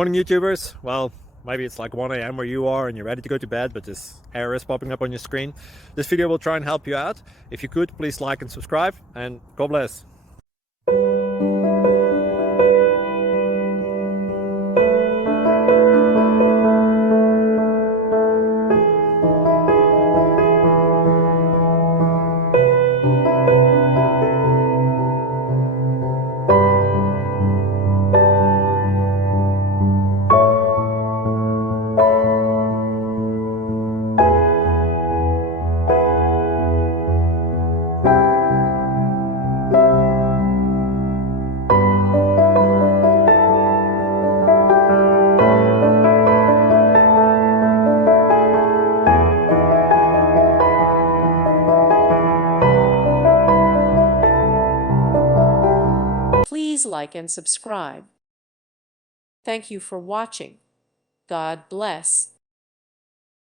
Morning YouTubers. Well, maybe it's like 1 a.m. where you are and you're ready to go to bed, but this error is popping up on your screen. This video will try and help you out. If you could, please like and subscribe, and God bless. Please like and subscribe. Thank you for watching. God bless.